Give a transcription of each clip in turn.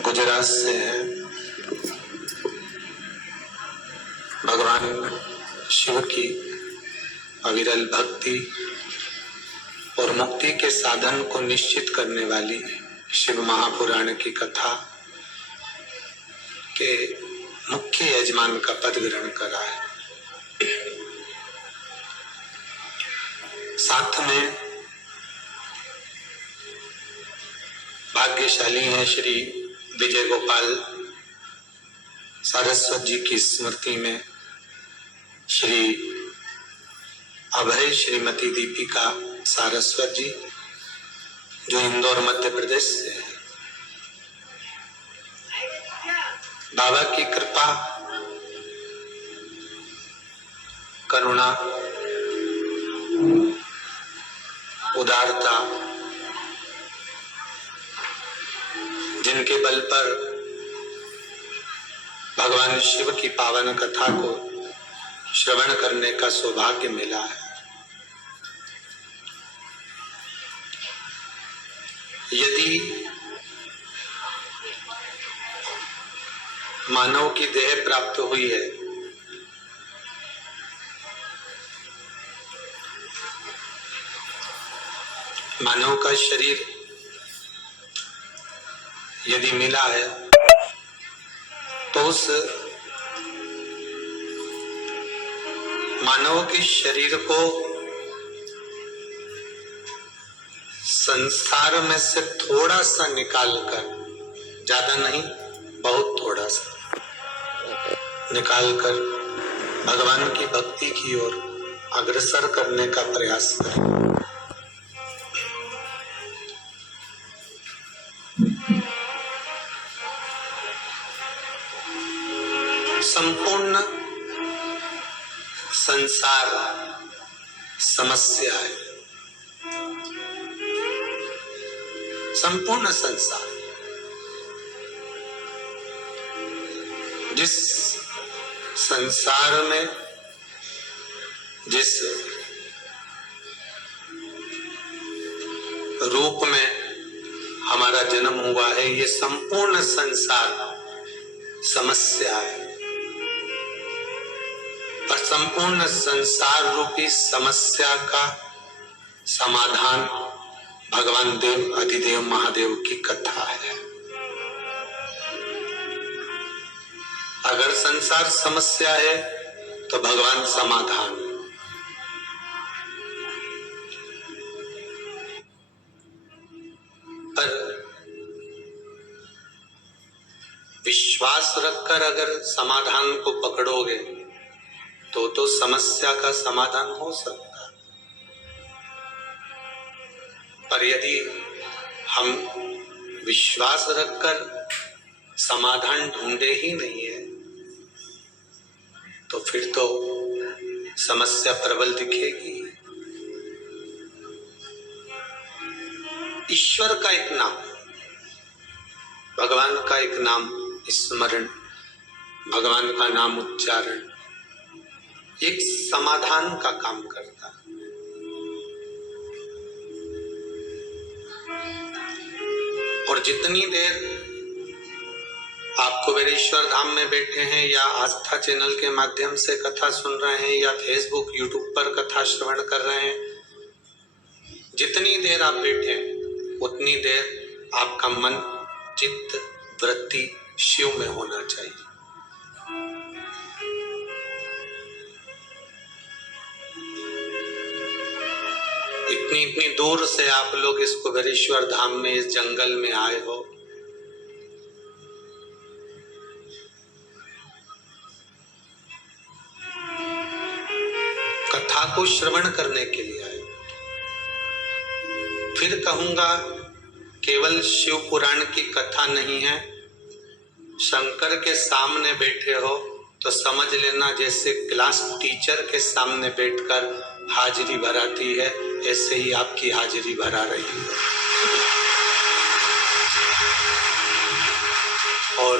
गुजरात से है। भगवान शिव की अविरल भक्ति और मुक्ति के साधन को निश्चित करने वाली शिव महापुराण की कथा के मुख्य यजमान का पद ग्रहण करा है। साथ में भाग्यशाली हैं श्री विजय गोपाल सारस्वत जी की स्मृति में श्री अभय श्रीमती दीपिका सारस्वत जी जो इंदौर मध्य प्रदेश से है। बाबा की कृपा करुणा उदारता जिनके बल पर भगवान शिव की पावन कथा को श्रवण करने का सौभाग्य मिला है। यदि मानव की देह प्राप्त हुई है मानव का शरीर यदि मिला है तो उस मानव के शरीर को संसार में से थोड़ा सा निकालकर, ज्यादा नहीं बहुत थोड़ा सा निकालकर भगवान की भक्ति की ओर अग्रसर करने का प्रयास करें। संपूर्ण संसार समस्या है। संपूर्ण संसार जिस संसार में जिस रूप में हमारा जन्म हुआ है, ये संपूर्ण संसार समस्या है। पर संपूर्ण संसार रूपी समस्या का समाधान भगवान देव अधिदेव महादेव की कथा है। अगर संसार समस्या है तो भगवान समाधान है। पर विश्वास रखकर अगर समाधान को पकड़ोगे तो समस्या का समाधान हो सकता है। पर यदि हम विश्वास रखकर समाधान ढूंढे ही नहीं है तो फिर तो समस्या प्रबल दिखेगी। ईश्वर का एक नाम, भगवान का एक नाम स्मरण, भगवान का नाम उच्चारण एक समाधान का काम करता है। और जितनी देर आप कुबेरेश्वर धाम में बैठे हैं या आस्था चैनल के माध्यम से कथा सुन रहे हैं या फेसबुक यूट्यूब पर कथा श्रवण कर रहे हैं, जितनी देर आप बैठे हैं उतनी देर आपका मन चित्त वृत्ति शिव में होना चाहिए। इतनी दूर से आप लोग इस कुबेरेश्वर धाम में इस जंगल में आए हो, कथा को श्रवण करने के लिए आए। फिर कहूंगा केवल शिव पुराण की कथा नहीं है, शंकर के सामने बैठे हो तो समझ लेना जैसे क्लास टीचर के सामने बैठकर हाजिरी भराती है, ऐसे ही आपकी हाजिरी भरा रही है। और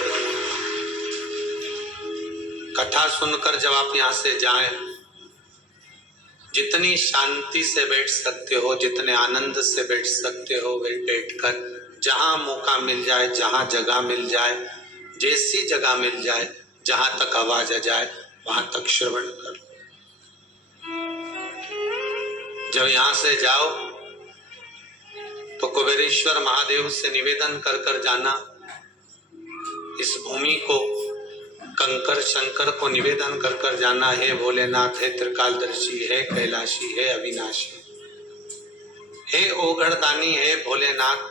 कथा सुनकर जब आप यहाँ से जाएं, जितनी शांति से बैठ सकते हो, जितने आनंद से बैठ सकते हो, वे बैठकर जहां मौका मिल जाए, जहां जगह मिल जाए, जैसी जगह मिल जाए, जहां तक आवाज आ जाए वहां तक श्रवण कर। जब यहां से जाओ तो कुबेरेश्वर महादेव से निवेदन कर कर जाना, इस भूमि को कंकर शंकर को निवेदन कर कर जाना, हे भोलेनाथ, हे त्रिकालदर्शी, हे कैलाशी, हे अविनाशी, हे ओगढ़दानी, हे भोलेनाथ,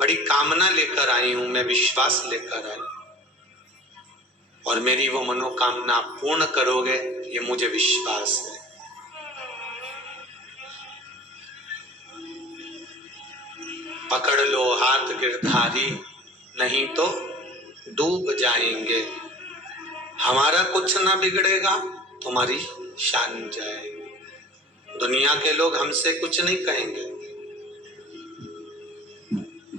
बड़ी कामना लेकर आई हूं मैं, विश्वास लेकर आई और मेरी वो मनोकामना पूर्ण करोगे, ये मुझे विश्वास है। पकड़ लो हाथ गिरधारी, नहीं तो डूब जाएंगे। हमारा कुछ ना बिगड़ेगा, तुम्हारी शान जाएगी। दुनिया के लोग हमसे कुछ नहीं कहेंगे।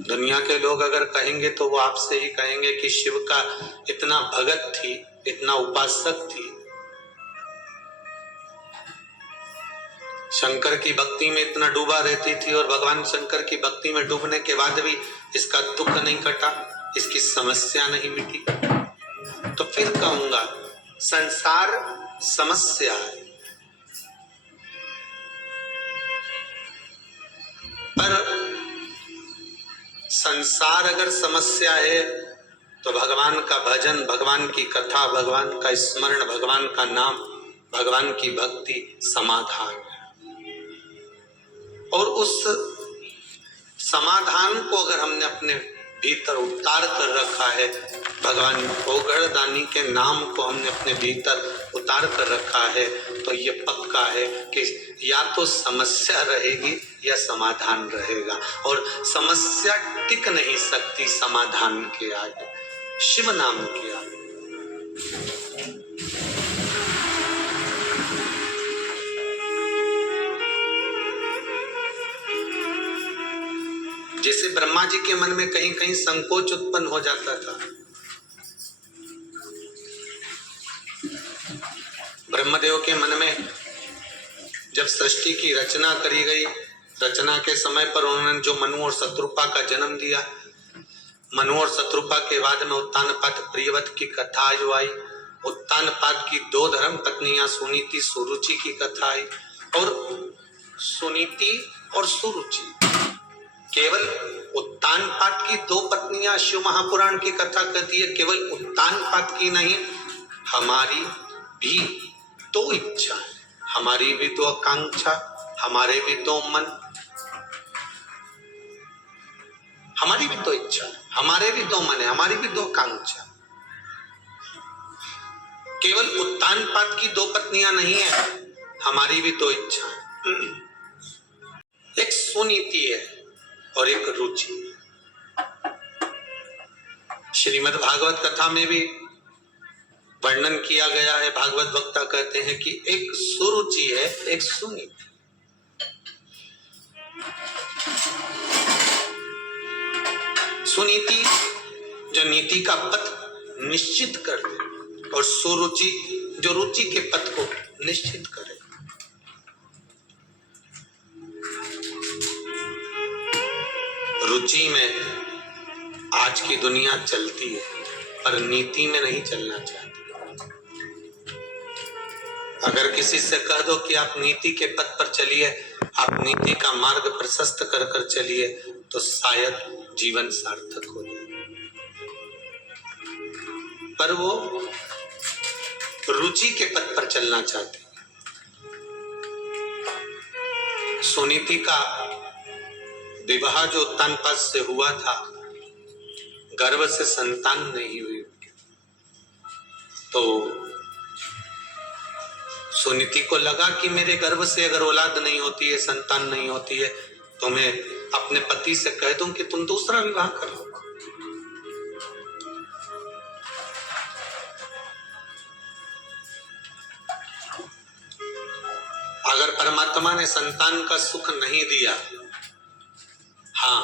दुनिया के लोग अगर कहेंगे तो वो आपसे ही कहेंगे कि शिव का इतना भगत थी, इतना उपासक थी, शंकर की भक्ति में इतना डूबा रहती थी और भगवान शंकर की भक्ति में डूबने के बाद भी इसका दुख नहीं कटा, इसकी समस्या नहीं मिटी, तो फिर कहूंगा संसार समस्या है। पर संसार अगर समस्या है तो भगवान का भजन, भगवान की कथा, भगवान का स्मरण, भगवान का नाम, भगवान की भक्ति समाधान है। और उस समाधान को अगर हमने अपने भीतर उतार कर रखा है, भगवान ओगढ़दानी के नाम को हमने अपने भीतर उतार कर रखा है, तो ये पक्का है कि या तो समस्या रहेगी या समाधान रहेगा। और समस्या टिक नहीं सकती समाधान के आगे, शिव नाम के आगे। जैसे ब्रह्मा जी के मन में कहीं कहीं संकोच उत्पन्न हो जाता था। ब्रह्मदेव के मन में जब सृष्टि की रचना करी गई, रचना के समय पर उन्होंने जो मनु और शत्रुपा का जन्म दिया, मनु और शत्रुपा के बाद में उत्तानपाद प्रियव्रत की कथा जो आई, उत्तानपाद की दो धर्म पत्नियां सुनीति सुरुचि की कथा आई। और सुनीति और सुरुचि, केवल उत्तानपाद की दो पत्नियां शिव महापुराण की कथा कहती है, केवल उत्तानपाद की नहीं, हमारी भी तो इच्छा है, हमारी भी तो आकांक्षा, हमारे भी तो मन, हमारी भी तो इच्छा है, हमारे भी तो मन है, हमारी भी तो आकांक्षा। केवल उत्तानपाद की दो पत्नियां नहीं है, हमारी भी तो इच्छा है। एक सुनीति है और एक रुचि। श्रीमद् भागवत कथा में भी वर्णन किया गया है, भागवत वक्ता कहते हैं कि एक सुरुचि है, एक सुनीति। सुनीति जो नीति का पथ निश्चित कर दे और सुरुचि जो रुचि के पथ को निश्चित करे। रुचि में आज की दुनिया चलती है पर नीति में नहीं चलना चाहती। अगर किसी से कह दो कि आप नीति के पथ पर चलिए, आप नीति का मार्ग प्रशस्त कर कर चलिए, तो शायद जीवन सार्थक हो जाए। पर वो रुचि के पथ पर चलना चाहते। सुनीति का विवाह जो उत्तानपाद से हुआ था, गर्भ से संतान नहीं हुई, तो सुनीति को लगा कि मेरे गर्भ से अगर औलाद नहीं होती है, संतान नहीं होती है, तो मैं अपने पति से कह दूं कि तुम दूसरा विवाह कर लो। अगर परमात्मा ने संतान का सुख नहीं दिया, हाँ,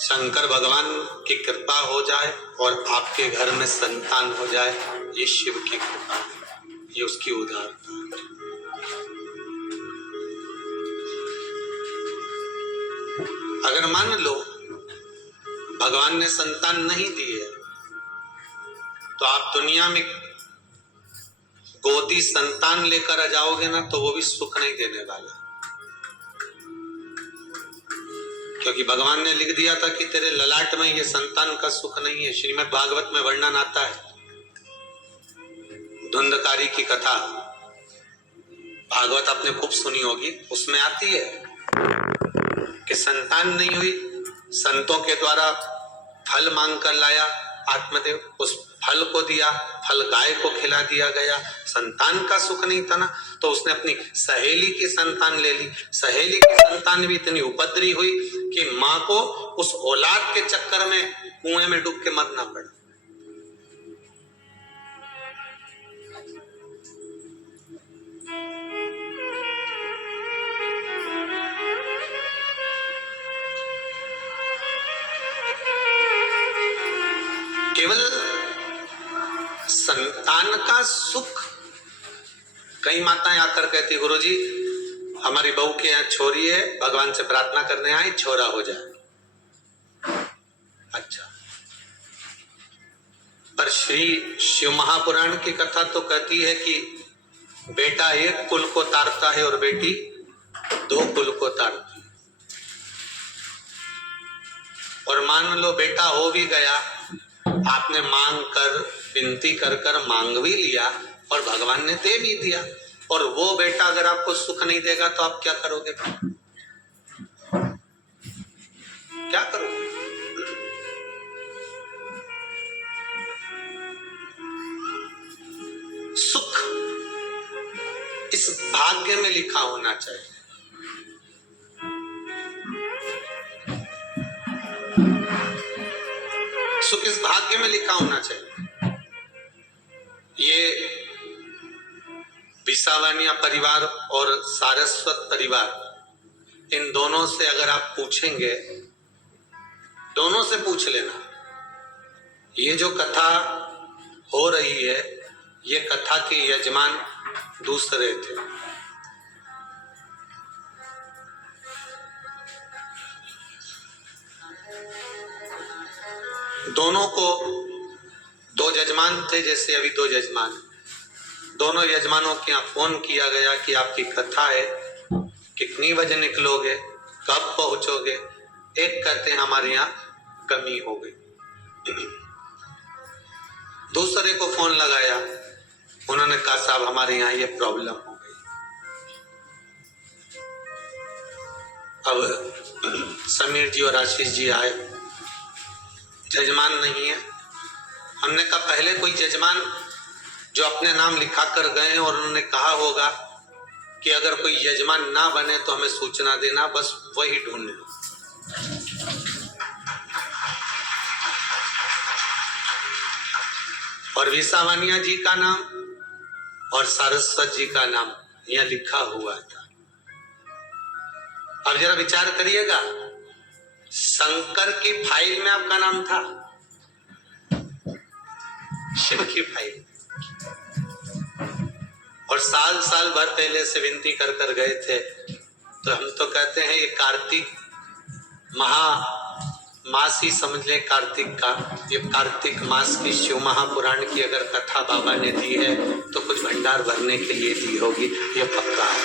शंकर भगवान की कृपा हो जाए और आपके घर में संतान हो जाए, ये शिव की कृपा है, ये उसकी उदारता है। अगर मान लो भगवान ने संतान नहीं दी है तो आप दुनिया में गोदी संतान लेकर आ जाओगे ना तो वो भी सुख नहीं देने वाला, क्योंकि भगवान ने लिख दिया था कि तेरे ललाट में ये संतान का सुख नहीं है। श्रीमद् भागवत में वर्णन आता है, धुंधकारी की कथा भागवत आपने खूब सुनी होगी, उसमें आती है कि संतान नहीं हुई, संतों के द्वारा फल मांग कर लाया आत्मदेव, उस फल को दिया, फल गाय को खिला दिया गया, संतान का सुख नहीं था ना, तो उसने अपनी सहेली की संतान ले ली। सहेली की संतान भी इतनी उपद्रवी हुई कि मां को उस औलाद के चक्कर में कुएं में डूब के मरना पड़ा। केवल संतान का सुख, कई माताएं आकर कहती गुरुजी हमारी बहू के यहाँ छोरी है, भगवान से प्रार्थना करने आई, छोरा हो जाए। अच्छा, पर श्री शिव महापुराण की कथा तो कहती है कि बेटा एक कुल को तारता है और बेटी दो कुल को तारती है। और मान लो बेटा हो भी गया, आपने मांग कर विनती कर कर मांग भी लिया और भगवान ने दे भी दिया, और वो बेटा अगर आपको सुख नहीं देगा तो आप क्या करोगे? क्या करोगे? सुख इस भाग्य में लिखा होना चाहिए। सुख इस भाग्य में लिखा होना चाहिए। ये विसावानिया परिवार और सारस्वत परिवार, इन दोनों से अगर आप पूछेंगे, दोनों से पूछ लेना, ये जो कथा हो रही है ये कथा के यजमान दूसरे थे। दोनों को दो यजमान थे, जैसे अभी दो यजमान, दोनों यजमानों के यहाँ फोन किया गया कि आपकी कथा है, कितनी बजे निकलोगे, कब पहुंचोगे? एक कहते हैं हमारे यहाँ कमी हो गई, दूसरे को फोन लगाया, उन्होंने कहा साहब हमारे यहाँ ये प्रॉब्लम हो गई। अब समीर जी और आशीष जी आए, जजमान नहीं है। हमने कहा पहले कोई जजमान जो अपने नाम लिखा कर गए और उन्होंने कहा होगा कि अगर कोई यजमान ना बने तो हमें सूचना देना, बस वही ढूंढ लो। और विसावानिया जी का नाम और सारस्वत जी का नाम यहाँ लिखा हुआ था। अब जरा विचार करिएगा, शंकर की फाइल में आपका नाम था, शिव की फाइल, और साल साल भर पहले से विनती कर कर गए थे। तो हम तो कहते हैं ये कार्तिक मास ही समझ ले, कार्तिक का ये कार्तिक मास की शिव महापुराण की अगर कथा बाबा ने दी है तो कुछ भंडार भरने के लिए दी होगी, ये पक्का है।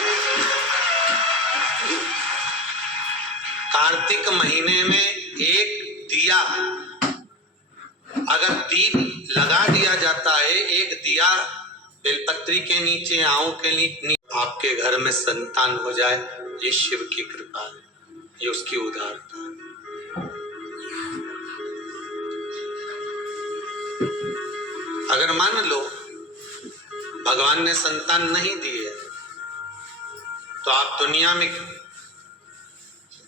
कार्तिक महीने में एक दिया अगर दीप लगा दिया जाता है, एक दिया बेलपत्री के नीचे, आंव के नीचे, आपके घर में संतान हो जाए, ये शिव की कृपा है, ये उसकी उदारता है। अगर मान लो भगवान ने संतान नहीं दी है तो आप दुनिया में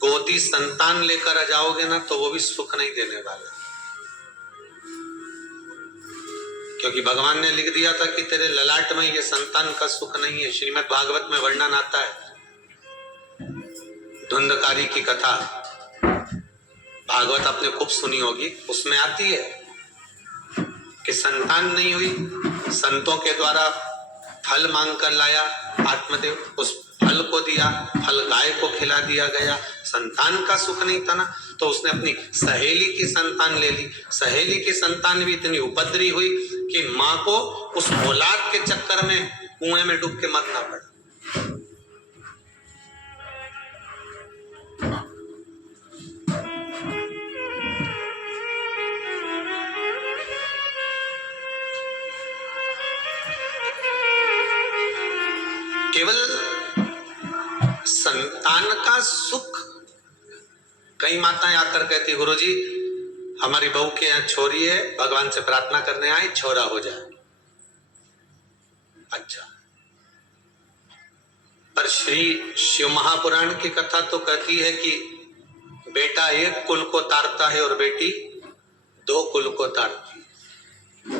गोदी संतान लेकर आ जाओगे ना तो वो भी सुख नहीं देने वाला, क्योंकि भगवान ने लिख दिया था कि तेरे ललाट में ये संतान का सुख नहीं है। श्रीमद् भागवत में वर्णन आता है, धुंधकारी की कथा भागवत आपने खूब सुनी होगी, उसमें आती है कि संतान नहीं हुई, संतों के द्वारा फल मांग कर लाया आत्मदेव, उस फल को दिया, फल गाय को खिला दिया गया, संतान का सुख नहीं था ना, तो उसने अपनी सहेली की संतान ले ली। सहेली की संतान भी इतनी उपद्रवी हुई कि मां को उस औलाद के चक्कर में कुएं में डूब के मरना पड़ा। केवल संतान का सुख, कई माताएं आकर कहती गुरुजी हमारी बहू के यहाँ छोरी है, भगवान से प्रार्थना करने आए, छोरा हो जाए। अच्छा, पर श्री शिव महापुराण की कथा तो कहती है कि बेटा एक कुल को तारता है और बेटी दो कुल को तारती है।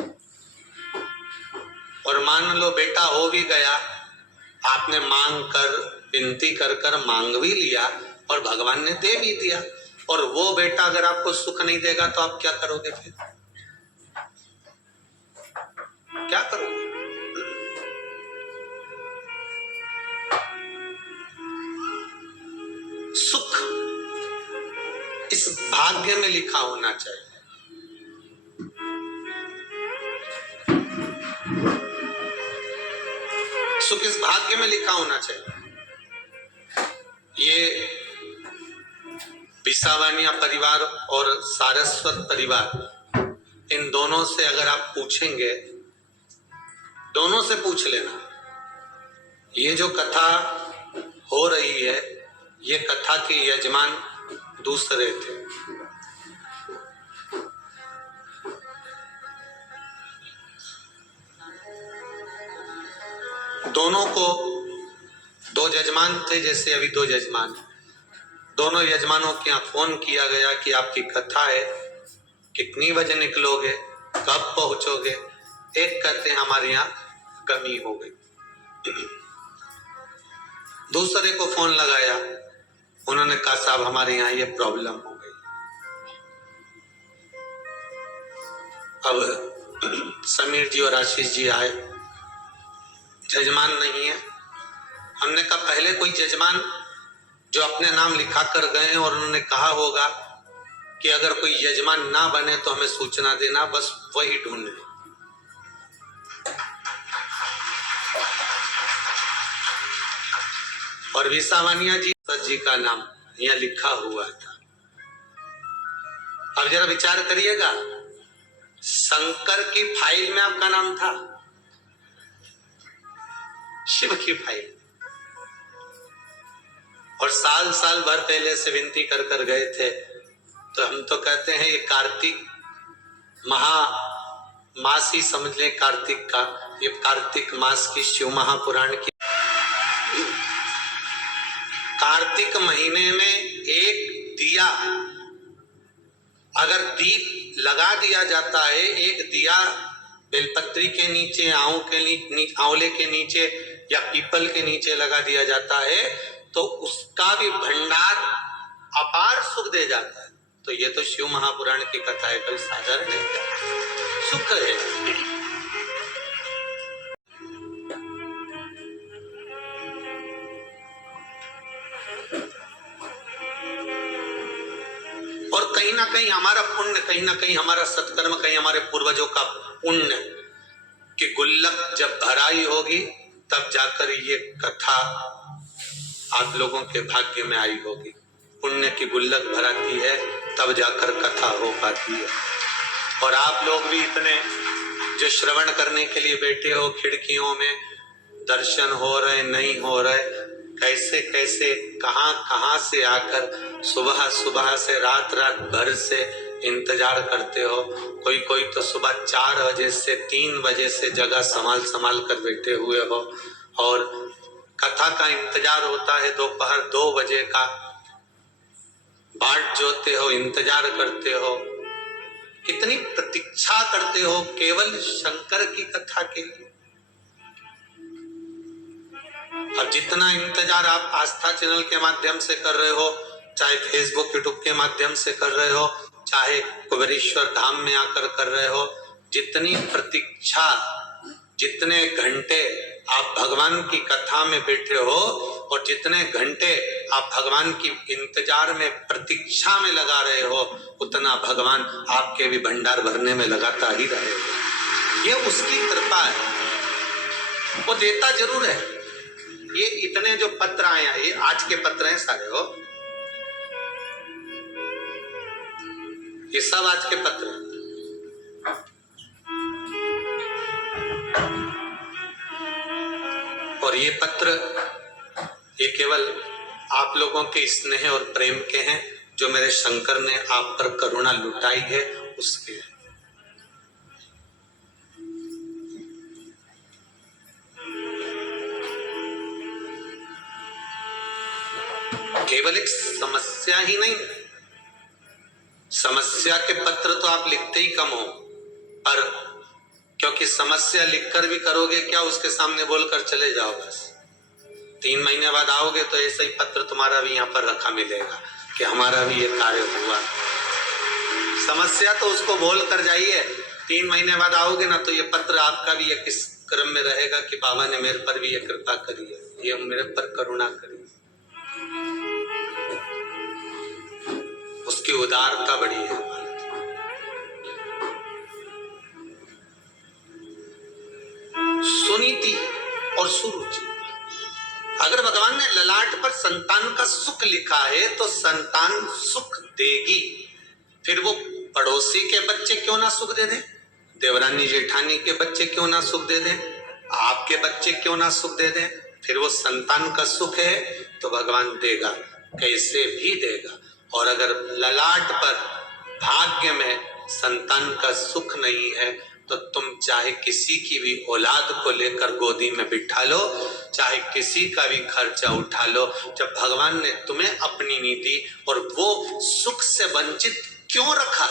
और मान लो बेटा हो भी गया, आपने मांग कर विनती कर कर मांग भी लिया और भगवान ने दे भी दिया, और वो बेटा अगर आपको सुख नहीं देगा तो आप क्या करोगे? फिर क्या करोगे? सुख इस भाग्य में लिखा होना चाहिए। सुख इस भाग्य में लिखा होना चाहिए। ये बिसावानिया परिवार और सारस्वत परिवार, इन दोनों से अगर आप पूछेंगे, दोनों से पूछ लेना, ये जो कथा हो रही है ये कथा के यजमान दूसरे थे। दोनों को दो यजमान थे, जैसे अभी दो यजमान, दोनों यजमानों के यहाँ फोन किया गया कि आपकी कथा है, कितनी बजे निकलोगे, कब पहुंचोगे? एक कहते हैं हमारे यहाँ कमी हो गई। दूसरे को फोन लगाया, उन्होंने कहा साहब हमारे यहाँ ये प्रॉब्लम हो गई। अब समीर जी और आशीष जी आए, जजमान नहीं है। हमने कहा पहले कोई जजमान जो अपने नाम लिखा कर गए और उन्होंने कहा होगा कि अगर कोई यजमान ना बने तो हमें सूचना देना, बस वही ढूंढ ले। और विसावानिया जी का नाम यहाँ लिखा हुआ था। अब जरा विचार करिएगा, शंकर की फाइल में आपका नाम था, शिव की फाइल, और साल साल भर पहले से विनती कर कर गए थे। तो हम तो कहते हैं ये कार्तिक मास ही समझ लें, कार्तिक का, ये कार्तिक मास की शिव महापुराण की, कार्तिक महीने में एक दिया अगर दीप लगा दिया जाता है, एक दिया बेलपत्री के नीचे, आंवले के नीचे या पीपल के नीचे लगा दिया जाता है, तो उसका भी भंडार अपार सुख दे जाता है। तो ये तो शिव महापुराण की कथा है, कोई साधारण नहीं, सुख है। और कहीं ना कहीं हमारा पुण्य, कहीं ना कहीं हमारा सत्कर्म, कहीं हमारे पूर्वजों का पुण्य कि गुल्लक जब भराई होगी तब जाकर ये कथा आप लोगों के भाग्य में आई होगी। पुण्य की गुल्लक भराती है तब जाकर कथा हो पाती है। और आप लोग भी इतने जो श्रवण करने के लिए बैठे हो, खिड़कियों में दर्शन हो रहे नहीं हो रहे, कैसे कैसे कहां कहां से आकर सुबह सुबह से रात रात भर से इंतजार करते हो। कोई कोई तो सुबह 4 बजे से 3 बजे से जगह संभाल कर बैठे हुए हो, और कथा का इंतजार होता है दोपहर 2 बजे का, बाट जोते हो, इंतजार करते हो, कितनी प्रतीक्षा करते हो केवल शंकर की कथा के लिए। अब जितना इंतजार आप आस्था चैनल के माध्यम से कर रहे हो, चाहे फेसबुक यूट्यूब के माध्यम से कर रहे हो, चाहे कुबेरेश्वर धाम में आकर कर रहे हो, जितनी प्रतीक्षा, जितने घंटे आप भगवान की कथा में बैठे हो और जितने घंटे आप भगवान की इंतजार में, प्रतीक्षा में लगा रहे हो, उतना भगवान आपके भी भंडार भरने में लगाता ही रहेगा। ये उसकी कृपा है, वो देता जरूर है। ये इतने जो पत्र आए हैं, ये आज के पत्र हैं सारे, हो ये सब आज के पत्र हैं। और ये पत्र ये केवल आप लोगों के स्नेह और प्रेम के हैं, जो मेरे शंकर ने आप पर करुणा लुटाई है उसके। केवल एक समस्या ही नहीं, समस्या के पत्र तो आप लिखते ही कम हो, पर क्योंकि समस्या लिखकर भी करोगे क्या, उसके सामने बोलकर चले जाओ बस। 3 महीने बाद आओगे तो ऐसा ही पत्र तुम्हारा भी यहाँ पर रखा मिलेगा कि हमारा भी ये कार्य हुआ। समस्या तो उसको बोल कर जाइए, 3 महीने बाद आओगे ना तो ये पत्र आपका भी एक इस क्रम में रहेगा कि बाबा ने मेरे पर भी ये कृपा करी है, ये मेरे पर करुणा करी, उसकी उदारता बड़ी है। सुनीति और सुरुचि, अगर भगवान ने ललाट पर संतान का सुख लिखा है तो संतान सुख देगी, फिर वो पड़ोसी के बच्चे क्यों ना सुख दे दें, देवरानी जेठानी के बच्चे क्यों ना सुख दे दें, आपके बच्चे क्यों ना सुख दे दें, फिर वो संतान का सुख है तो भगवान देगा, कैसे भी देगा। और अगर ललाट पर भाग्य में संतान का सुख नहीं है तो तुम चाहे किसी की भी औलाद को लेकर गोदी में बिठा लो, चाहे किसी का भी खर्चा उठा लो, जब भगवान ने तुम्हें अपनी नीति और वो सुख से वंचित क्यों रखा,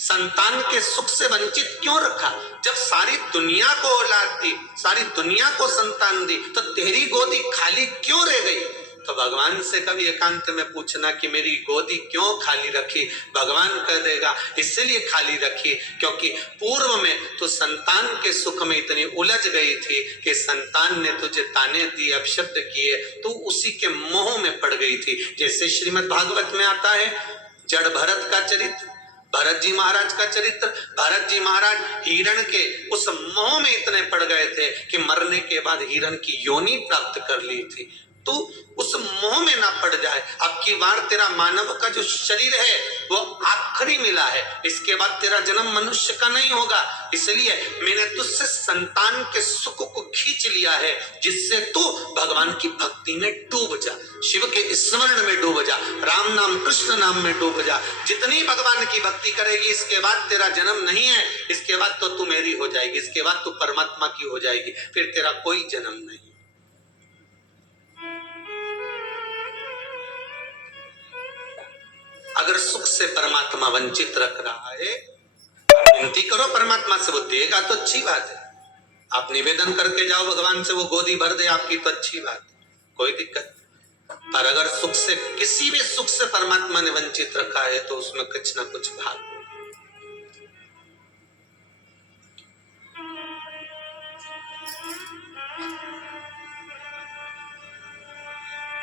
संतान के सुख से वंचित क्यों रखा, जब सारी दुनिया को औलाद दी, सारी दुनिया को संतान दी, तो तेरी गोदी खाली क्यों रह गई। तो भगवान से कभी एकांत में पूछना कि मेरी गोदी क्यों खाली रखी, भगवान कह देगा इसलिए खाली रखी क्योंकि पूर्व में तो संतान के सुख में इतनी उलझ गई थी कि संतान ने तुझे ताने दिए, अपशब्द किए, तू उसी के मोह में पड़ गई थी। जैसे श्रीमद् भागवत में आता है जड़ भरत का चरित्र, भरत जी महाराज का चरित्र, भरत जी महाराज हिरण के उस मोह में इतने पड़ गए थे कि मरने के बाद हिरण की योनि प्राप्त कर ली थी। तो उस मोह में ना पड़ जाए। अब की बार तेरा मानव का जो शरीर है वो आखिरी मिला है, इसके बाद तेरा जन्म मनुष्य का नहीं होगा, इसलिए मैंने तुझसे संतान के सुख को खींच लिया है जिससे तू भगवान की भक्ति में डूब जा, शिव के स्मरण में डूब जा, राम नाम कृष्ण नाम में डूब जा। जितनी भगवान की भक्ति करेगी इसके बाद तेरा जन्म नहीं है, इसके बाद तो तू मेरी हो जाएगी, इसके बाद तू परमात्मा की हो जाएगी, फिर तेरा कोई जन्म नहीं। अगर सुख से परमात्मा वंचित रख रहा है, विनती करो परमात्मा से, वो देगा तो अच्छी बात है। आप निवेदन करके जाओ भगवान से, वो गोदी भर दे आपकी तो अच्छी बात है, कोई दिक्कत। पर अगर सुख से, किसी भी सुख से परमात्मा ने वंचित रखा है तो उसमें कुछ ना कुछ भाग।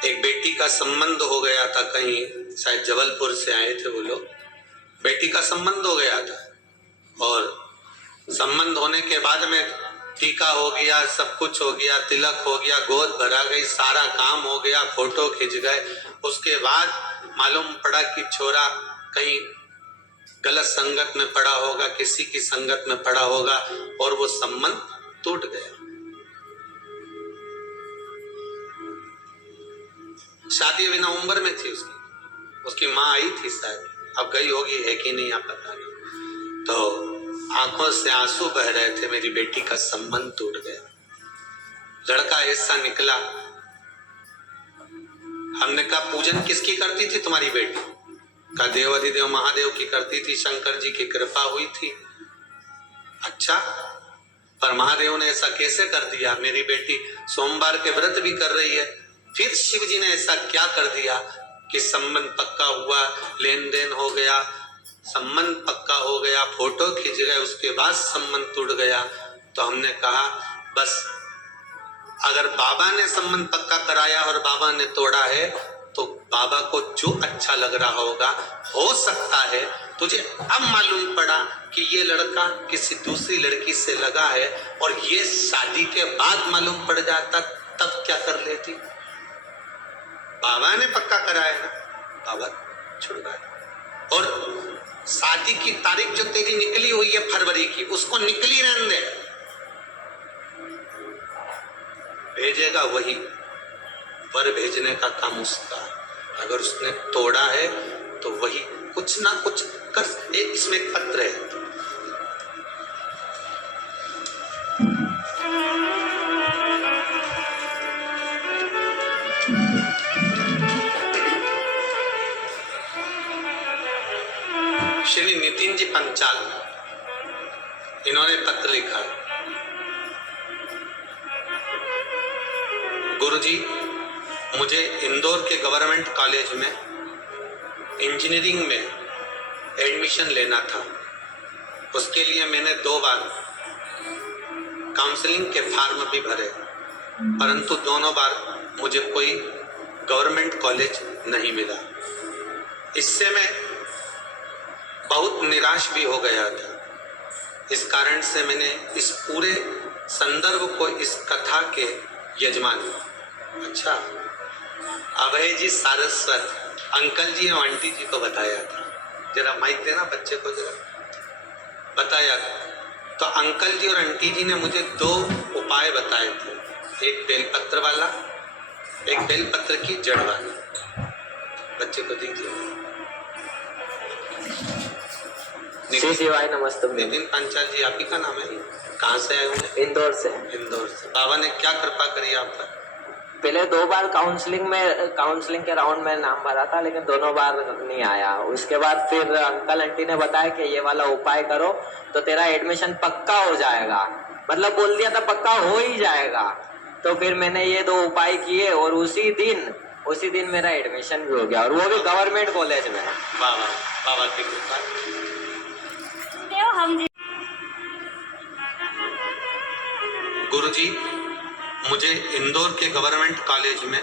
एक बेटी का संबंध हो गया था, कहीं शायद जबलपुर से आए थे वो लोग, बेटी का संबंध हो गया था और संबंध होने के बाद में टीका हो गया, सब कुछ हो गया, तिलक हो गया, गोद भरा गई, सारा काम हो गया, फोटो खिंच गए। उसके बाद मालूम पड़ा कि छोरा कहीं गलत संगत में पड़ा होगा, किसी की संगत में पड़ा होगा और वो संबंध टूट गया। शादी अभी नवंबर में थी उसकी माँ आई थी शायद, अब गई होगी है कि नहीं आप पता नहीं। तो आंखों से आंसू बह रहे थे, मेरी बेटी का संबंध टूट गया। लड़का ऐसा निकला, हमने कहा पूजन किसकी करती थी तुम्हारी बेटी, का देव अधिदेव महादेव की करती थी, शंकर जी की कृपा हुई थी। अच्छा, पर महादेव ने ऐसा कैसे कर दिया, मेरी बेटी सोमवार के व्रत भी कर रही है, फिर शिव जी ने ऐसा क्या कर दिया कि संबंध पक्का हुआ, लेन देन हो गया, संबंध पक्का हो गया, फोटो खींच गए, उसके बाद संबंध टूट गया। तो हमने कहा बस अगर बाबा ने संबंध पक्का कराया और बाबा ने तोड़ा है तो बाबा को जो अच्छा लग रहा होगा, हो सकता है तुझे अब मालूम पड़ा कि ये लड़का किसी दूसरी लड़की से लगा है और ये शादी के बाद मालूम पड़ जाता, तब क्या कर लेती। बाबा ने पक्का कराया ना, बाबा छुड़वाया। और शादी की तारीख जो तेरी निकली हुई है फरवरी की, उसको निकली रहने दे, भेजेगा वही, वर भेजने का काम उसका। अगर उसने तोड़ा है तो वही कुछ ना कुछ कर। एक इसमें एक पत्र है, श्री नितिन जी पंचाल, इन्होंने पत्र लिखा। गुरुजी, मुझे इंदौर के गवर्नमेंट कॉलेज में इंजीनियरिंग में एडमिशन लेना था। उसके लिए मैंने 2 बार काउंसलिंग के फॉर्म भी भरे, परंतु दोनों बार मुझे कोई गवर्नमेंट कॉलेज नहीं मिला। इससे मैं बहुत निराश भी हो गया था। इस कारण से मैंने इस पूरे संदर्भ को इस कथा के यजमान, अच्छा, अभय जी सारस्वत अंकल जी और आंटी जी को बताया था। जरा माइक देना बच्चे को, जरा बताया था। तो अंकल जी और आंटी जी ने मुझे 2 उपाय बताए थे, एक बेलपत्र वाला, एक बेलपत्र की जड़ वाला। बच्चे को दीजिए। श्री शिवाय नमस्ते। नितिन पंचाल जी, आप ही का नाम है? कहाँ से आए हुए? इंदौर से। इंदौर से। बाबा ने क्या कृपा करी आप पर? पहले 2 बार काउंसलिंग के राउंड में नाम भरा था, लेकिन दोनों बार नहीं आया। उसके बाद फिर अंकल आंटी ने बताया कि ये वाला उपाय करो तो तेरा एडमिशन पक्का हो जाएगा। मतलब बोल दिया था पक्का हो ही जाएगा। तो फिर मैंने ये 2 उपाय किए और उसी दिन मेरा एडमिशन भी हो गया, और वो भी गवर्नमेंट कॉलेज में। बाबा, बाबा की कृपा। गुरुजी, मुझे इंदौर के गवर्नमेंट कॉलेज में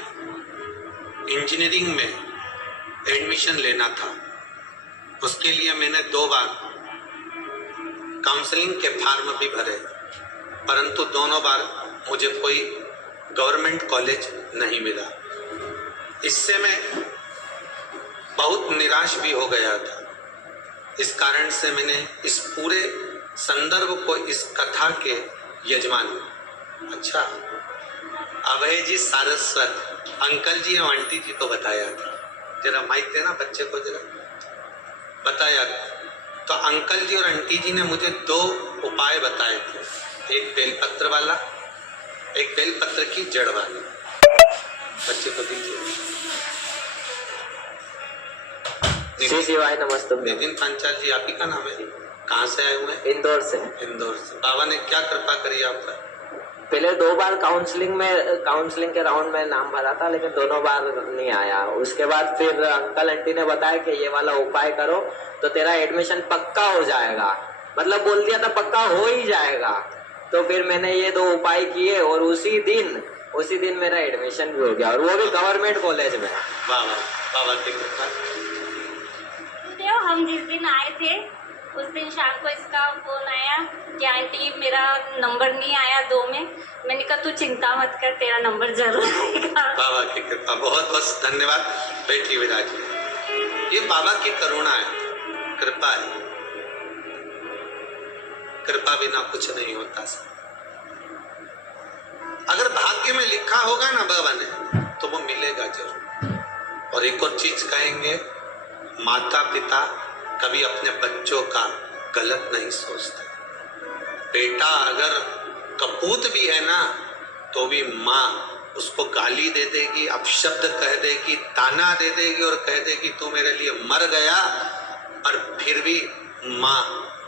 इंजीनियरिंग में एडमिशन लेना था। उसके लिए मैंने 2 बार काउंसलिंग के फॉर्म भी भरे, परंतु दोनों बार मुझे कोई गवर्नमेंट कॉलेज नहीं मिला। इससे मैं बहुत निराश भी हो गया था। इस कारण से मैंने इस पूरे संदर्भ को इस कथा के यजमान, अच्छा, अभय जी सारस्वत अंकल जी और आंटी जी को बताया था। जरा माइक देना बच्चे को, जरा बताया था। तो अंकल जी और आंटी जी ने मुझे 2 उपाय बताए थे, एक बेलपत्र वाला, एक बेलपत्र की जड़ वाला। बच्चे को दीजिए। श्री शिवाय नमस्ते। नितिन पंचाल जी, आप ही का नाम है? कहाँ से आए हुए? इंदौर से। इंदौर से। बाबा ने क्या कृपा करी आप पर? पहले 2 बार काउंसलिंग के राउंड में नाम भरा था, लेकिन दोनों बार नहीं आया। उसके बाद फिर अंकल आंटी ने बताया कि ये वाला उपाय करो तो तेरा एडमिशन पक्का हो जाएगा। मतलब बोल दिया था पक्का हो ही जाएगा। तो फिर मैंने ये 2 उपाय किए और उसी दिन मेरा एडमिशन भी हो गया, और वो भी गवर्नमेंट कॉलेज में। बाबा, बाबा की कृपा। हम जिस दिन आए थे उस दिन शाम को इसका फोन आया कि आंटी मेरा नंबर नहीं आया 2 में। मैंने कहा तू चिंता मत कर, तेरा नंबर जरूर आएगा। बाबा की कृपा, बहुत बहुत धन्यवाद। बैठिए विराज। ये बाबा की करुणा है, कृपा है। कृपा बिना कुछ नहीं होता सर। अगर भाग्य में लिखा होगा ना बाबा ने, तो वो मिलेगा जरूर। और एक और चीज कहेंगे, माता पिता कभी अपने बच्चों का गलत नहीं सोचते। बेटा अगर कपूत भी है ना, तो भी माँ उसको गाली दे देगी, अपशब्द कह देगी, ताना दे देगी और कह देगी तू मेरे लिए मर गया, और फिर भी माँ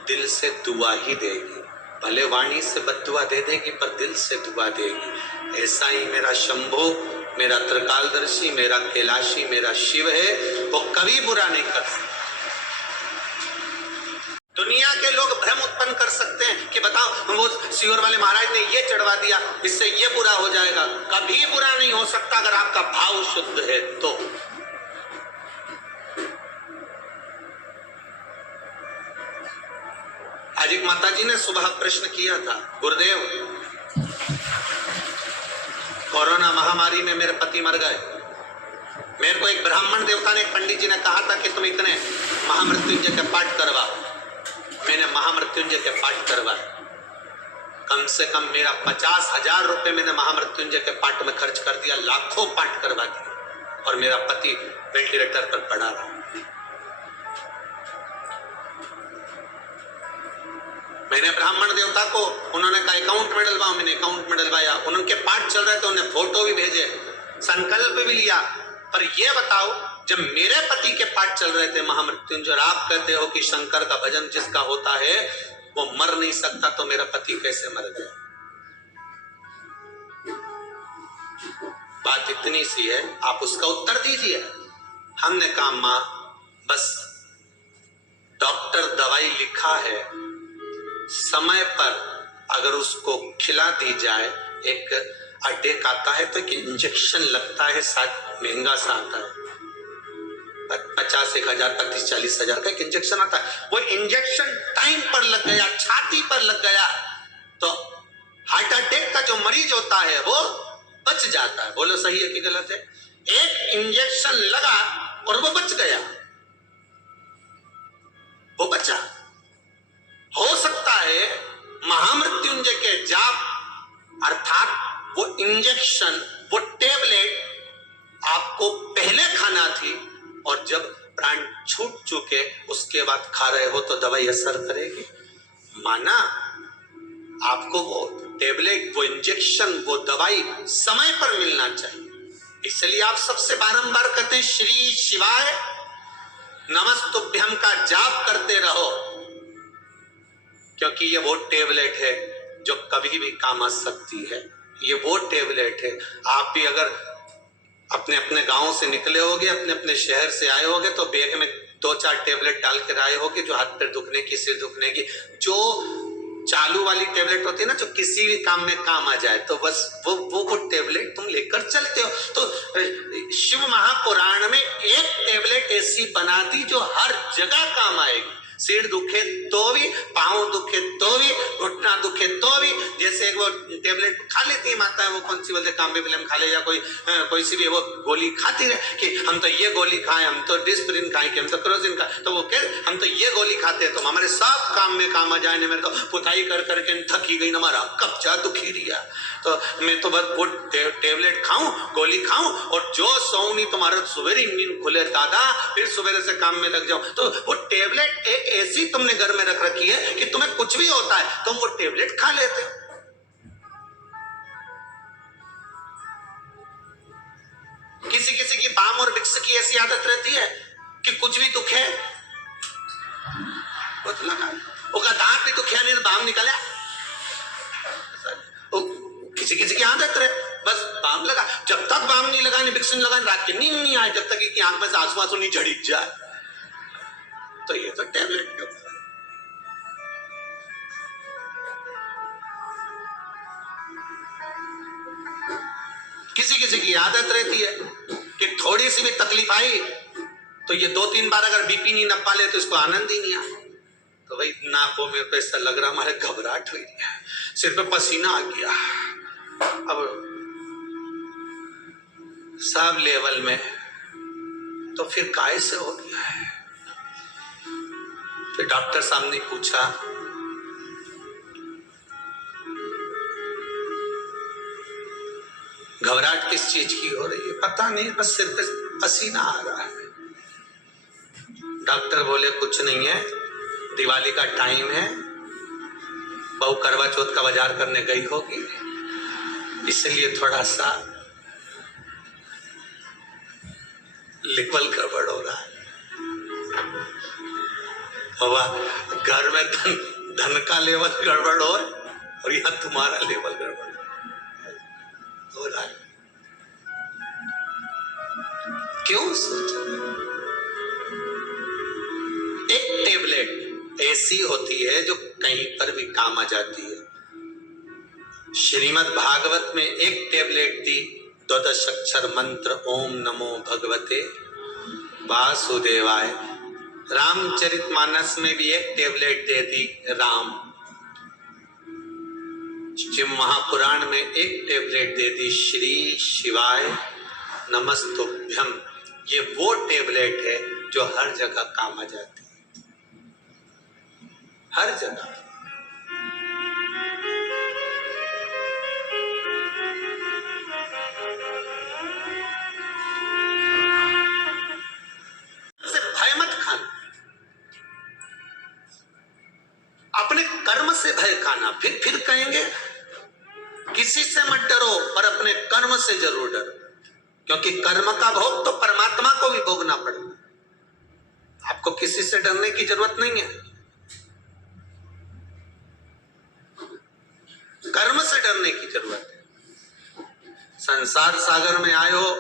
दिल से दुआ ही देगी। भले वाणी से बद्दुआ दे देगी पर दिल से दुआ देगी। ऐसा ही मेरा शंभो, मेरा त्रिकालदर्शी, मेरा कैलाशी, मेरा शिव है, वो कभी बुरा नहीं कर सकता। दुनिया के लोग भ्रम भ्रम उत्पन्न कर सकते हैं कि बताओ वो सीहोर वाले महाराज ने ये चढ़वा दिया, इससे ये बुरा हो जाएगा। कभी बुरा नहीं हो सकता अगर आपका भाव शुद्ध है तो। आज एक माताजी ने सुबह प्रश्न किया था, गुरुदेव कोरोना महामारी में मेरे पति मर गए। मेरे को एक ब्राह्मण देवता ने, एक पंडित जी ने कहा था कि तुम इतने महामृत्युंजय के पाठ करवाओ। मैंने महामृत्युंजय के पाठ करवाए। कम से कम मेरा 50,000 रुपए मैंने महामृत्युंजय के पाठ में खर्च कर दिया, लाखों पाठ करवा दिए, और मेरा पति वेंटिलेटर पर पड़ा रहा। मैंने ब्राह्मण देवता को, उन्होंने कहा अकाउंट में डलवाओ, मैंने अकाउंट में डलवाया। उनके पाठ चल रहे थे, उन्हें फोटो भी भेजे, संकल्प भी लिया। पर यह बताओ, जब मेरे पति के पाठ चल रहे थे महामृत्युंजय, और आप कहते हो कि शंकर का भजन जिसका होता है वो मर नहीं सकता, तो मेरा पति कैसे मर गया? बात इतनी सी है, आप उसका उत्तर दीजिए। हमने कहा मां, बस डॉक्टर दवाई लिखा है, समय पर अगर उसको खिला दी जाए, एक अटैक आता है तो एक इंजेक्शन लगता है, साथ महंगा सा आता है, 50,000, 35,000-40,000 का एक इंजेक्शन आता है। वो इंजेक्शन टाइम पर लग गया, छाती पर लग गया, तो हार्ट अटैक का जो मरीज होता है वो बच जाता है। बोलो सही है कि गलत है? एक इंजेक्शन लगा और वो बच गया, वो बचा। हो सकता है महामृत्युंजय के जाप अर्थात वो इंजेक्शन, वो टेबलेट आपको पहले खाना थी, और जब प्राण छूट चुके उसके बाद खा रहे हो तो दवाई असर करेगी। माना आपको वो टेबलेट, वो इंजेक्शन, वो दवाई समय पर मिलना चाहिए। इसलिए आप सबसे बारंबार कहते हैं श्री शिवाय नमस्तुभ्यम का जाप करते रहो, क्योंकि ये वो टेबलेट है जो कभी भी काम आ सकती है। ये वो टेबलेट है। आप भी अगर अपने अपने गांव से निकले होगे, अपने अपने शहर से आए होगे, तो बैग में 2-4 टेबलेट डाल कर आए होगे, जो हाथ पैर दुखने की, सिर दुखने की, जो चालू वाली टेबलेट होती है ना, जो किसी भी काम में काम आ जाए, तो बस वो टेबलेट तुम लेकर चलते हो। तो शिव महापुराण में एक टेबलेट ऐसी बना दी जो हर जगह काम आएगी। सिर दुखे तो भी, पांव दुखे तो भी, घुटना दुखे तो भी। जैसे वो टेबलेट खा लेती है माता, वो कौन सी बोलते, काम्बे फिल्म खा ले, या कोई सी भी वो गोली खाती रहे कि हम तो ये गोली खाएं, हम तो डिस्प्रिन खाएं, कि हम तो क्रोजिन खाएं, तो वो कह हम तो ये गोली खाते हैं तो हमारे सब काम में काम आ जाए। मेरे तो पुताई कर करके थकी गई, हमारा कब्जा दुखी रिया, तो मैं तो बस वो टेबलेट खाऊं, गोली खाऊं, और जो सोऊं नहीं तुम्हारा सवेरे नींद खुले दादा, फिर सवेरे से काम में लग जाऊं। तो वो टेबलेट ऐसी तुमने घर में रख रखी है कि तुम्हें कुछ भी होता है तुम वो टेबलेट खा लेते हो। किसी किसी की बाम और विक्स की ऐसी आदत रहती है कि कुछ भी दुख है वो तो लगा, उसका दांत भी दुखिया नहीं, बाम निकला। किसी किसी की आदत रहे, बस बाम लगा। जब तक बाम नहीं लगाने, विक्स नहीं लगाने, रात की नींद नहीं आए, जब तक कि आंख में से आंसू आंसू नहीं झड़ी जाए, तो ये तो टेबलेट के ऊपर। किसी किसी की आदत रहती है कि थोड़ी सी भी तकलीफ आई तो ये 2-3 बार अगर बीपी नहीं नपा ले तो इसको आनंद ही नहीं आता। तो भाई नाकों में तो ऐसा लग रहा हमारे घबराहट हुई है, सिर पे पसीना आ गया। अब सब लेवल में तो फिर काय से हो गया है। फिर डॉक्टर साहब ने पूछा, घबराहट किस चीज की हो रही है? पता नहीं, बस सिर पे पसीना आ रहा है। डॉक्टर बोले कुछ नहीं है, दिवाली का टाइम है, बहू करवा चौथ का बाजार करने गई होगी, इसलिए थोड़ा सा लेवल गड़बड़ हो रहा है। बाबा घर में धन का लेवल गड़बड़ हो और यहां तुम्हारा लेवल गड़बड़ हो रहा है। क्यों सोच? एक टेबलेट ऐसी होती है जो कहीं पर भी काम आ जाती है। श्रीमद् भागवत में एक टेबलेट दी, 12 अक्षर मंत्र ओम नमो भगवते वासुदेवाय। रामचरितमानस में भी एक टेबलेट दे दी, राम। शिव महापुराण में एक टेबलेट दे दी, श्री शिवाय नमस्तुभ्यम। ये वो टेबलेट है जो हर जगह काम आ जाती है, हर जगह। से भय मत खाना, अपने कर्म से भय खाना। फिर कहेंगे किसी से मत डरो, पर अपने कर्म से जरूर डरो, क्योंकि कर्म का भोग तो परमात्मा को भी भोगना पड़ता है। आपको किसी से डरने की जरूरत नहीं है, कर्म से डरने की जरूरत है। संसार सागर में आए हो,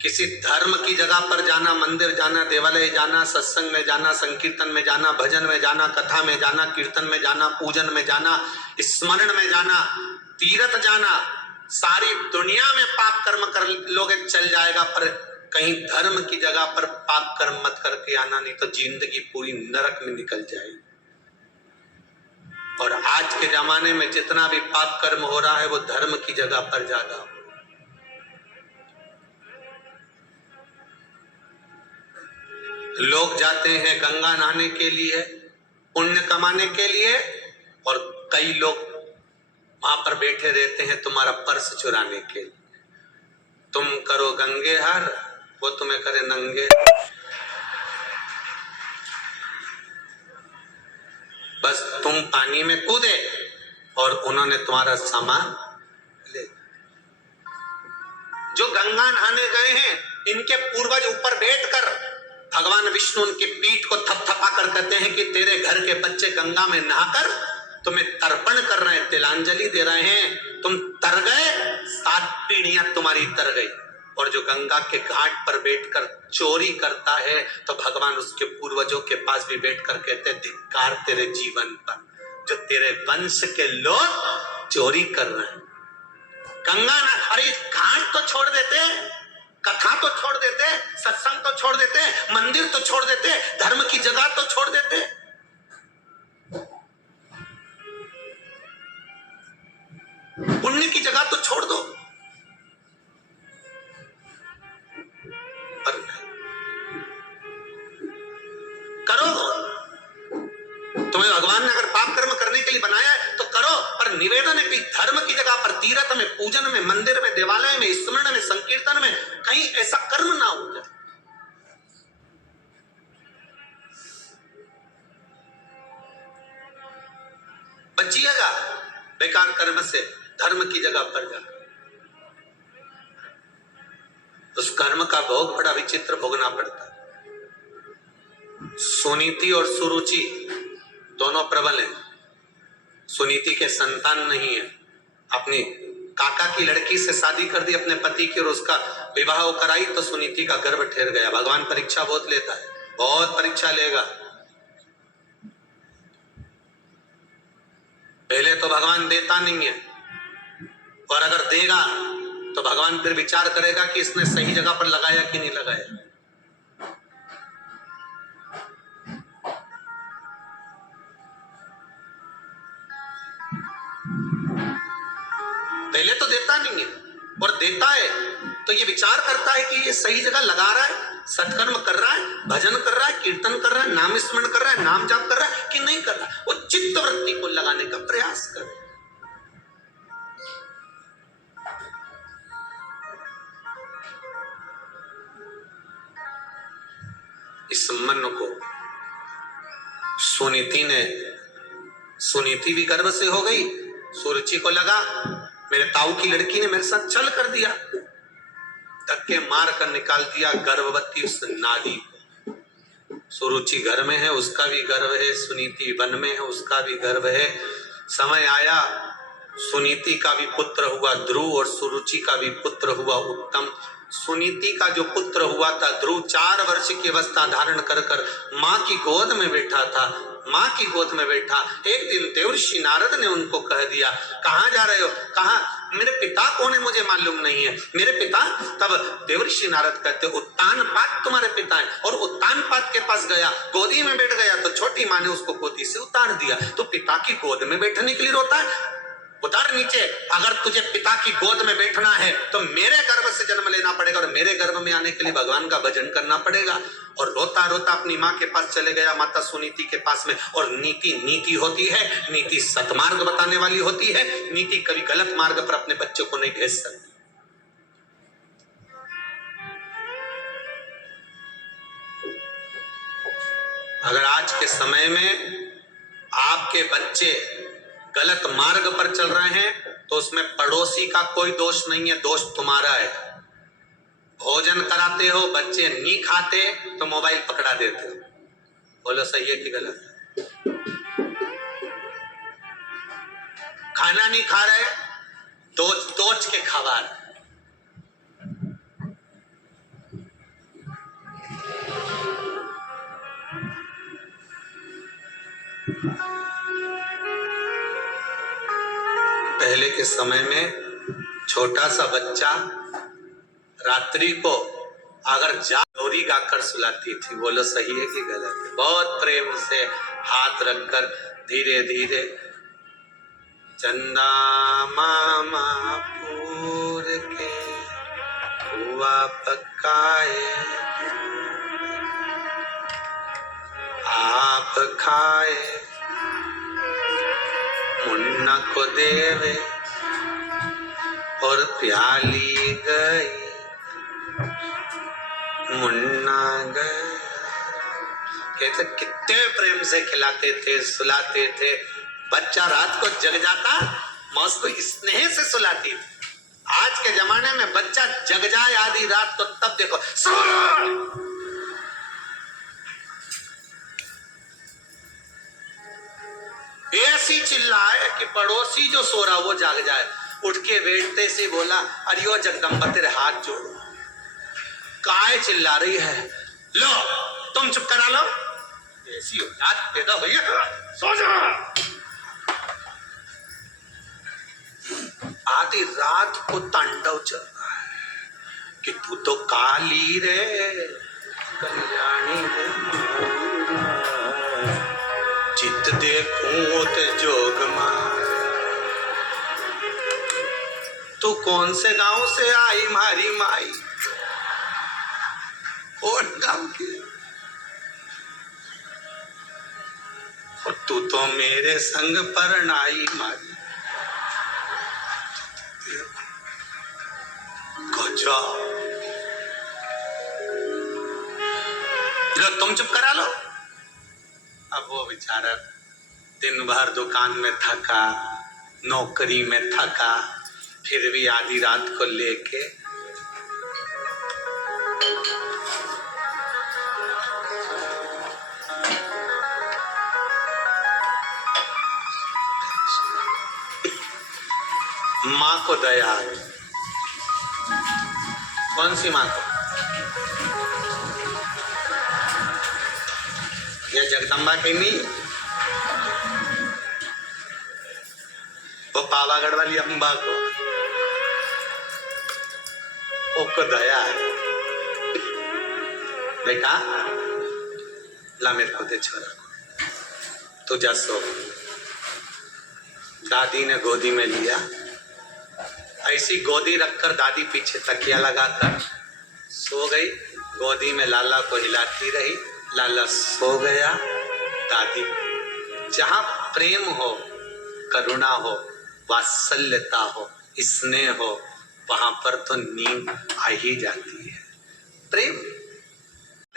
किसी धर्म की जगह पर जाना, मंदिर जाना, देवालय जाना, सत्संग में जाना, संकीर्तन में जाना, भजन में जाना, कथा में जाना, कीर्तन में जाना, पूजन में जाना, स्मरण में जाना, तीर्थ जाना, सारी दुनिया में पाप कर्म कर लोगे चल जाएगा, पर कहीं धर्म की जगह पर पाप कर्म मत करके आना, नहीं तो जिंदगी पूरी नरक में निकल जाएगी। और आज के जमाने में जितना भी पाप कर्म हो रहा है वो धर्म की जगह पर ज्यादा हो। लोग जाते हैं गंगा नहाने के लिए, पुण्य कमाने के लिए, और कई लोग वहां पर बैठे रहते हैं तुम्हारा पर्स चुराने के लिए। तुम करो गंगे हार, वो तुम्हें करे नंगे। बस तुम पानी में कूदे और उन्होंने तुम्हारा सामान ले। जो गंगा नहाने गए हैं, इनके पूर्वज ऊपर बैठकर भगवान विष्णु उनकी पीठ को थपथपा कर कहते हैं कि तेरे घर के बच्चे गंगा में नहाकर तुम्हें तर्पण कर रहे हैं, तिलांजलि दे रहे हैं। तुम तर गए, 7 पीढ़ियां तुम्हारी तर गई। और जो गंगा के घाट पर बैठकर चोरी करता है, तो भगवान उसके पूर्वजों के पास भी बैठकर कहते हैं धिक्कार तेरे जीवन पर, जो तेरे वंश के लोग चोरी कर रहे हैं। गंगा ना, अरे घाट तो छोड़ देते, कथा तो छोड़ देते, सत्संग तो छोड़ देते, मंदिर तो छोड़ देते, धर्म की जगह तो छोड़ देते। पुण्य की जगह तो छोड़ दो, पर करो। तुम्हें भगवान ने अगर पाप कर्म करने के लिए बनाया है तो करो, पर निवेदन है कि धर्म की जगह पर, तीर्थ में, पूजन में, मंदिर में, देवालय में, स्मरण में, संकीर्तन में कहीं ऐसा कर्म ना हो जाए। बचिएगा बेकार कर्म से, धर्म की जगह पर जाकर। उस कर्म का भोग बड़ा विचित्र भोगना पड़ता है। सुनीति और सुरुचि दोनों प्रबल हैं। सुनीति के संतान नहीं है, अपनी काका की लड़की से शादी कर दी अपने पति की और उसका विवाह कराई, तो सुनीति का गर्भ ठहर गया। भगवान परीक्षा बहुत लेता है, बहुत परीक्षा लेगा। पहले तो भगवान देता नहीं है, और अगर देगा तो भगवान फिर विचार करेगा कि इसने सही जगह पर लगाया कि नहीं लगाया। पहले तो देता नहीं है, और देता है तो ये विचार करता है कि ये सही जगह लगा रहा है, सत्कर्म कर रहा है, भजन कर रहा है, कीर्तन कर रहा है, नाम स्मरण कर रहा है, नाम जाप कर रहा है कि नहीं कर रहा है। वो चित्त वृत्ति को लगाने का प्रयास करे। इस मन को सुनीति भी गर्भ से हो गई। सुरुचि को लगा मेरे ताऊ की लड़की ने मेरे साथ छल कर दिया, धक्के मार कर निकाल दिया गर्भवती उस नारी को। सुरुचि घर में है, उसका भी गर्भ है, सुनीति वन में है, उसका भी गर्भ है। समय आया सुनीति का भी पुत्र हुआ ध्रुव और सुरुचि का भी पुत्र हुआ उत्तम। सुनीति का जो पुत्र हुआ था ध्रुव 4 वर्ष की अवस्था धारण कर कर माँ की गोद में बैठा था। माँ की गोद में बैठा, एक दिन देवर्षि नारद ने उनको कह दिया, कहाँ जा रहे हो? कहा मेरे पिता कौन है मुझे मालूम नहीं है। मेरे पिता? तब देवर्षि नारद कहते उत्तानपाद तुम्हारे पिता है। और उत्तानपाद के पास गया, गोदी में बैठ गया तो छोटी माँ ने उसको गोदी से उतार दिया। तो पिता की गोद में बैठने के लिए रोता है? उतार नीचे। अगर तुझे पिता की गोद में बैठना है तो मेरे गर्भ से जन्म लेना पड़ेगा और मेरे गर्भ में आने के लिए भगवान का भजन करना पड़ेगा। और रोता रोता अपनी माँ के पास चले गया, माता सुनीति के पास में। और नीति नीति होती है, नीति सतमार्ग बताने वाली होती है। नीति कभी गलत मार्ग पर अपने बच्चों को नहीं भेज सकती। अगर आज के समय में आपके बच्चे गलत मार्ग पर चल रहे हैं तो उसमें पड़ोसी का कोई दोष नहीं है, दोष तुम्हारा है। भोजन कराते हो, बच्चे नहीं खाते तो मोबाइल पकड़ा देते हो। बोलो सही है कि गलत है? खाना नहीं खा रहे, दोच के खवा रहे। पहले के समय में छोटा सा बच्चा रात्रि को अगर जागौरी गाकर सुलाती थी। बोलो सही है कि गलत है? बहुत प्रेम से हाथ रखकर धीरे धीरे चंदा मामा पूर के हुआ पकाए आप खाए मुन्ना को देवे और प्याली गई मुन्ना गए। कहते कितने प्रेम से खिलाते थे, सुलाते थे। बच्चा रात को जग जाता, माँ उसको स्नेह से सुलाती थी। आज के जमाने में बच्चा जग जाए आधी रात को तब देखो ऐसी चिल्लाए कि पड़ोसी जो सो रहा वो जाग जाए। उठ के बैठते से बोला, अरे ओ जगदम्बा तेरे हाथ जोड़ो, काय चिल्ला रही है? लो तुम चुप करा लो। ऐसी औलाद पैदा हुई है, सो जा। आधी रात को तांडव चल रहा है कि तू तो काली रे कल्याणी रे, चित देखूं तो जोग मार। तू कौन से गांव से आई मारी माई? और गांव की? और तू तो मेरे संग परनाई मारी। तुम चुप करा लो। अब वो बेचारा दिन भर दुकान में थका, नौकरी में थका, फिर भी आधी रात को लेके माँ को दया आ गई। कौन सी माँ को? ये जगदम्बा की नहीं, वो पावागढ़ वाली अम्बा को, उसको दया है। बेटा ला मेरे को दे छोरा को, तू जा सो। दादी ने गोदी में लिया, ऐसी गोदी रखकर दादी पीछे तकिया लगाकर सो गई। गोदी में लाला को हिलाती रही, लाला सो गया। दादी, जहां प्रेम हो, करुणा हो, वात्सल्यता हो, स्नेह हो, वहां पर तो नींद आ ही जाती है। प्रेम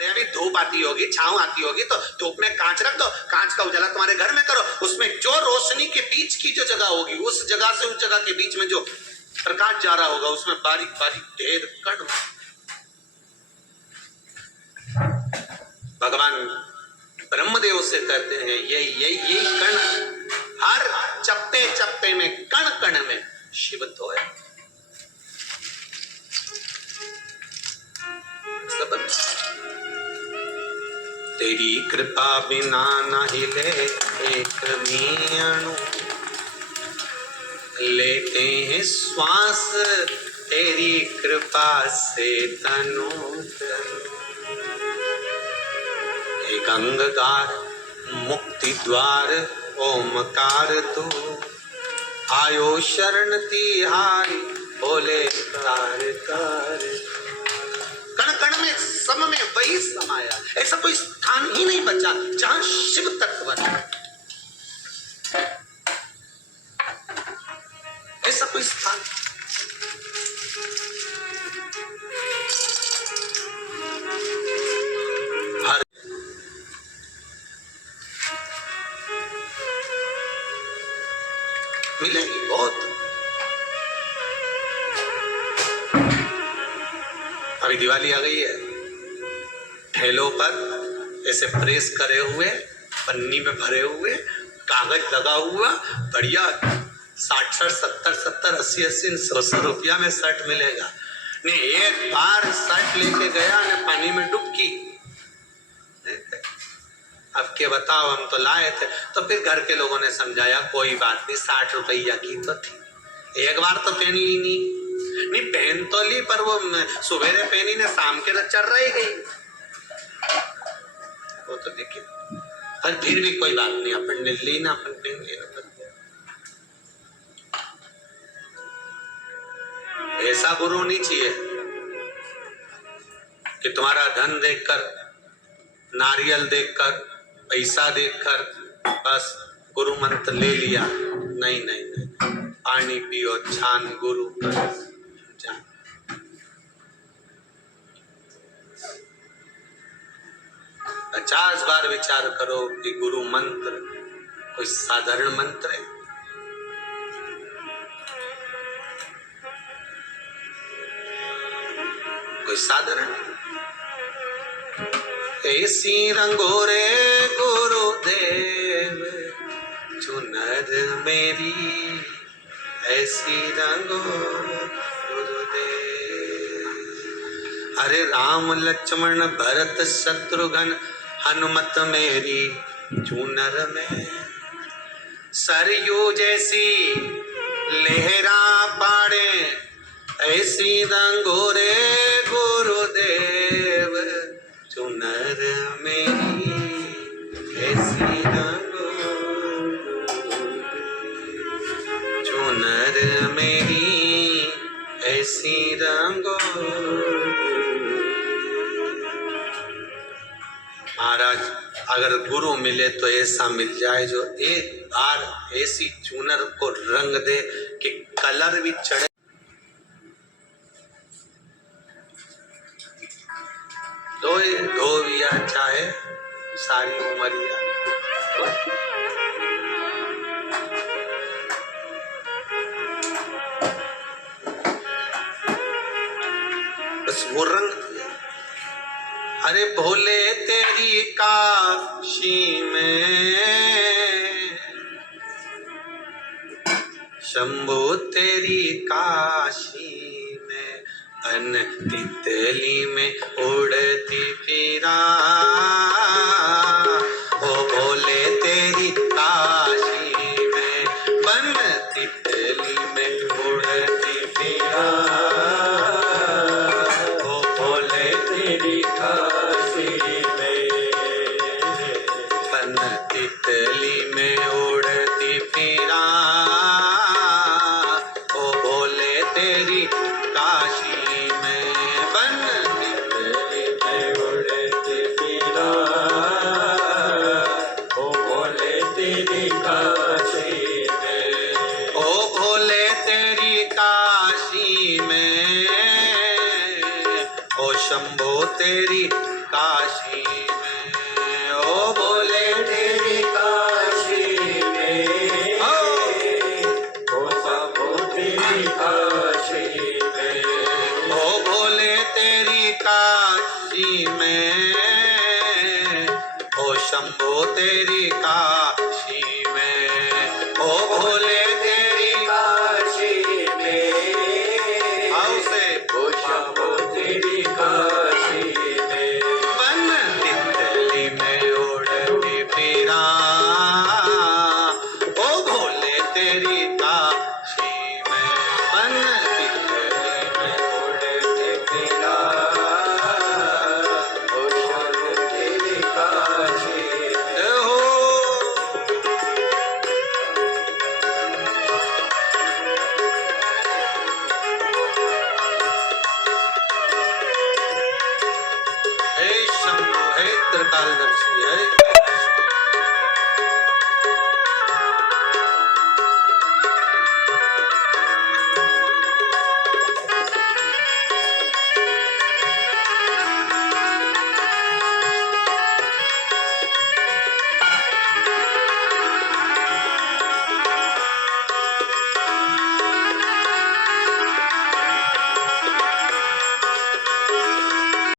अभी धूप आती होगी, छांव आती होगी तो धूप में कांच रख दो, कांच का उजाला तुम्हारे घर में करो। उसमें जो रोशनी के बीच की जो जगह होगी, उस जगह से उस जगह के बीच में जो प्रकाश जा रहा होगा, उसमें बारीक बारीक ढेर कण। भगवान ब्रह्मदेव से कहते हैं, यही कण, हर चप्पे चप्पे में कण कण में शिव तो है। सब तेरी कृपा बिना न हिले एक भी अणु, लेते हैं श्वास तेरी कृपा से तनु तनु। हे गंगार मुक्ति द्वार ओमकार तू, आयो शरण तिहारी बोले कार कार। कण कण में सम में वही समाया, ऐसा कोई स्थान ही नहीं बचा जहां शिव तत्व है। ऐसा कोई स्थान हर मिलेगी बहुत। अभी दिवाली आ गई है, ठेलों पर ऐसे प्रेस करे हुए पन्नी में भरे हुए कागज लगा हुआ बढ़िया 60 70 80 100 रुपया में शर्ट मिलेगा। नहीं एक बार शर्ट लेके गया ने पानी में डुबकी, अब के बताओ हम तो लाए थे। तो फिर घर के लोगों ने समझाया कोई बात नहीं 60 रुपया की तो थी, एक बार तो पहन ली नहीं पहन तो ली, पर वो सुबेरे पहनी ने शाम के तो चल रही गई वो तो देखिए। पर फिर भी कोई बात नहीं, अपन ने ली ना, अपन पहन लिया। ऐसा गुरु नहीं चाहिए कि तुम्हारा धन देखकर, नारियल देखकर, पैसा देखकर बस गुरु मंत्र ले लिया। नहीं नहीं नहीं, पानी पियो छान गुरु पर जान। 50 बार विचार करो कि गुरु मंत्र कोई साधारण मंत्र है। कोई साधारण ऐसी रंगोरे गुरुदेव चुनर मेरी, ऐसी रंगो गुरुदेव। अरे राम लक्ष्मण भरत शत्रुघ्न हनुमत मेरी चुनर में, सरयू जैसी लहरा पाड़े ऐसी रंगोरे गुरुदेव चुनर मेरी, ऐसी रंगो चुनर मेरी, ऐसी रंगो। महाराज अगर गुरु मिले तो ऐसा मिल जाए जो एक बार ऐसी चुनर को रंग दे कि कलर भी चढ़े। धोबिया चाहे सारी उमरिया, बस वो रंग। अरे भोले तेरी काशी में, शंभो तेरी काशी में, बन तितली में उड़ती फिरा। ओ भोले तेरी काशी में, बन तितली में उड़ती फिरा। ओ भोले तेरी काशी में, बन तितली में उड़ती फिरा। ओ भोले तेरी काशी में, बन तितली में उड़ती फिरा। ओ भोले तेरी काशी में, ओ भोले तेरी काशी में, ओ शंभो तेरी काशी में, ओ भोले तेरी काशी में, ओ शंभो तेरी काशी में, ओ भोले तेरी काशी में, ओ शंभो तेरी काशी में, ओ भोले तेरी काशी अकाल दर्शन